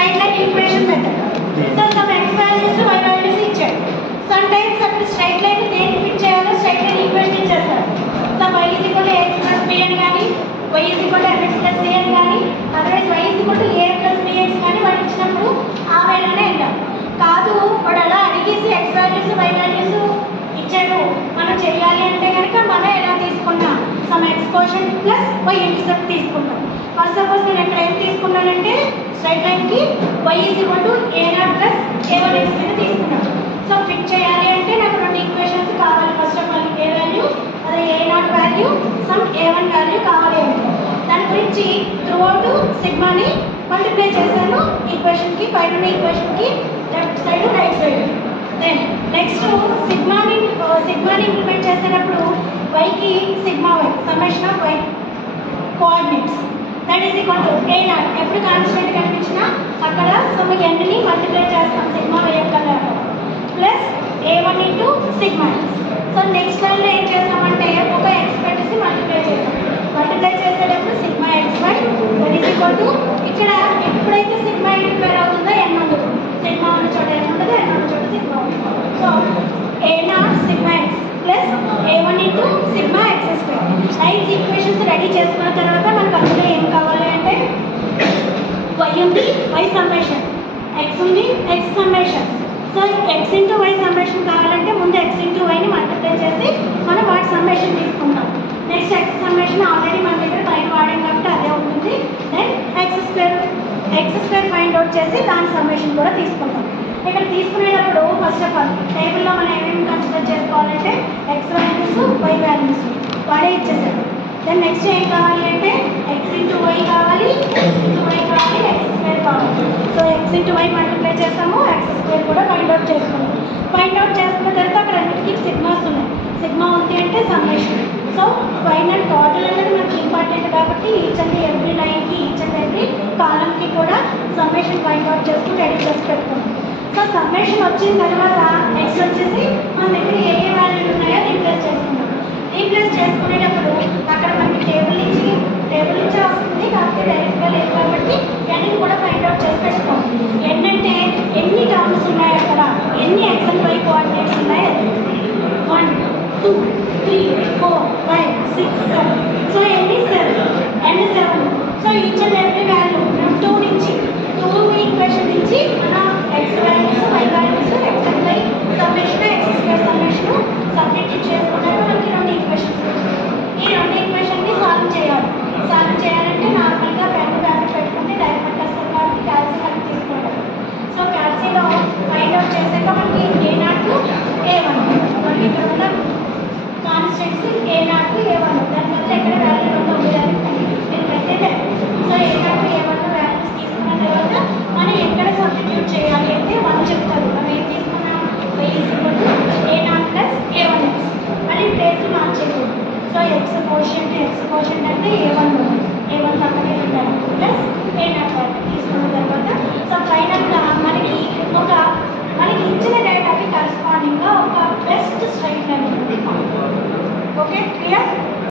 straight line equation method. So some x values y values ఇచ్చాడు. Sometimes అక్కడ straight line దేని fit చేయాలో straight line equation ఇచ్చేస్తారు. So y is equal to ax plus b అని కానీ y is equal to mx plus c అని కానీ otherwise y is equal to a plus bx కానీ వాడు ఇచ్చినప్పుడు ఆ వేళనే వెళ్దాం. కాదు వాడు అలా అడిగేసి x values y values ఇచ్చాడు మనం చేయాలి అంటే కనుక మనం ఎలా తీసుకున్నాం some x quotient plus y intercept తీసుకుంటాం. ఫర్ సపోజ్ నేను ఇక్కడ ఏం తీసుకున్నానంటే స్ట్రైట్ లైన్ కి y is equal to a0 plus a1x కింద తీసుకున్నాను. సో ఫిట్ చేయాలి అంటే నాకు రెండు ఈక్వేషన్స్ కావాలి. First of all A value అదే a0 value some a1 value కావాలి అంటే దాని గురించి త్రూ అవుట్ సిగ్మాని మల్టిప్లై చేశాను ఈక్వేషన్ కి పైన ఈక్వేషన్ కి left side right side. Then next సిగ్మాని ఇంప్లిమెంట్ చేసేటప్పుడు y కి sigma y summation of y coordinates that is equal to a0 ఎప్పుడు కాన్స్టెంట్ కనిపించినా అక్కడ సమ్ n ని మల్టిప్లై చేస్తాం సిగ్మా y యొక్క plus a1 into sigma. So next లైన్లో ఏం చేస్తామంటే ఒక x పెట్టేసి మల్టిప్లై చేస్తాం. మల్టిప్లై చేసేటప్పుడు sigma xy that is equal to ఇక్కడ ఎప్పుడైతే సిగ్మా ఇంటిపేర్ అవుతుందో n ఉండదు. సిగ్మా ఉన్న చోట n ఉండదు, n ఉన్న చోట సిగ్మా ఉంటుంది. So a0 sigma x plus a1 into sigma x square. ఐదు ఈక్వేషన్స్ రెడీ చేసుకున్న తర్వాత మనకు అందులో ఏం కావాలి అంటే y ఉంది y సమ్మేషన్, x ఉంది x summation. So x into y summation కావాలంటే ముందు x ఇంటూ వైని మల్టిప్లై చేసి మనం వాటి సమ్మేషన్ తీసుకుంటాం. నెక్స్ట్ x సమ్మేషన్ ఆల్రెడీ మన దగ్గర పైన వాడాం కాబట్టి అదే ఉంటుంది. Then x square find out చేసి దాని సమ్మేషన్ కూడా తీసుకుంటాం. ఇక్కడ తీసుకునేటప్పుడు ఫస్ట్ ఆఫ్ ఆల్ టేబుల్లో మనం ఏమేమి కన్సిడర్ చేసుకోవాలంటే x వాల్యూస్ y వాల్యూస్ వాడే ఇచ్చేసాడు. దెన్ నెక్స్ట్ ఏం కావాలి అంటే x ఇంటూ y కావాలి, x ఇంటూ y కావాలి, x స్క్వేర్ కావాలి. So x into y multiply చేస్తాము, x స్క్వేర్ కూడా ఫైండ్ అవుట్ చేసుకున్నాం. ఫైండ్ అవుట్ చేసుకున్న తర్వాత అక్కడ అన్నిటికీ సిగ్మాస్ ఉన్నాయి. సిగ్మా ఉంది అంటే సమ్మేషన్. సో ఫైనల్ టోటల్ అనేది మనకి ఇంపార్టెంట్ కాబట్టి ఈచ్ అండ్ ఎవ్రీ లైన్కి ఈచ్ అండ్ ఎవ్రీ కాలంకి కూడా సమ్మేషన్ ఫైండ్ అవుట్ చేసుకుని రెడీ చేసి పెట్టుకున్నాం. సో సమ్మేషన్ వచ్చిన తర్వాత నెక్స్ట్ వచ్చేసి మన దగ్గర ఏ వాల్యూలు ఉన్నాయో రీప్లేస్ చేసుకున్నాం. రీప్లేస్ చేసుకునేటప్పుడు అక్కడ మనకి టేబుల్ నుంచి వస్తుంది కాబట్టి డైరెక్ట్గా లేదు కాబట్టి ఎన్ని కూడా ఫైండ్ అవుట్ చేసి పెట్టుకోం. ఏంటంటే ఎన్ని టర్మ్స్ ఉన్నాయి అక్కడ, ఎన్ని x and y కోఆర్డినేట్స్ ఉన్నాయి, 1 2 3 4 5 6 7. సో ఎన్ని 7. So each and every value 2 నుంచి 2 ఈక్వేషన్ నుంచి మనం x values y values x and y summation x square summation substitute చేసుకున్నాక మనకి రెండు ఈక్వేషన్స్. ఈ రెండు ఈక్వేషన్ని సాల్వ్ చేయాలంటే నార్మల్గా పెన్ బ్యాకెట్ పెట్టుకుంటే డైరెక్ట్ వస్తుంది కాబట్టి క్యాల్సీ అని తీసుకుంటాం. సో క్యాల్సీలో ఫైండ్ అవుట్ చేసాక మనకి a0 a1 మనకి ఇక్కడ ఉన్న కాన్స్టెంట్స్ a0 a1 దాని వల్ల ఎక్కడ వాల్యూ ఉంటుంది నేను పెట్టేదే. సో a0 a1 వాల్యూస్ తీసుకున్న తర్వాత మనం ఎక్కడ సబ్స్టిట్యూట్ చేయాలి అంటే 1 చెప్తారు. మనం ఏం తీసుకున్నాం y is equal to a0 plus a1x అని ప్లేస్ మార్చేది. సో x కోషియంట్ అంటే a1 పక్కనే ఉంటారు ప్లస్ a0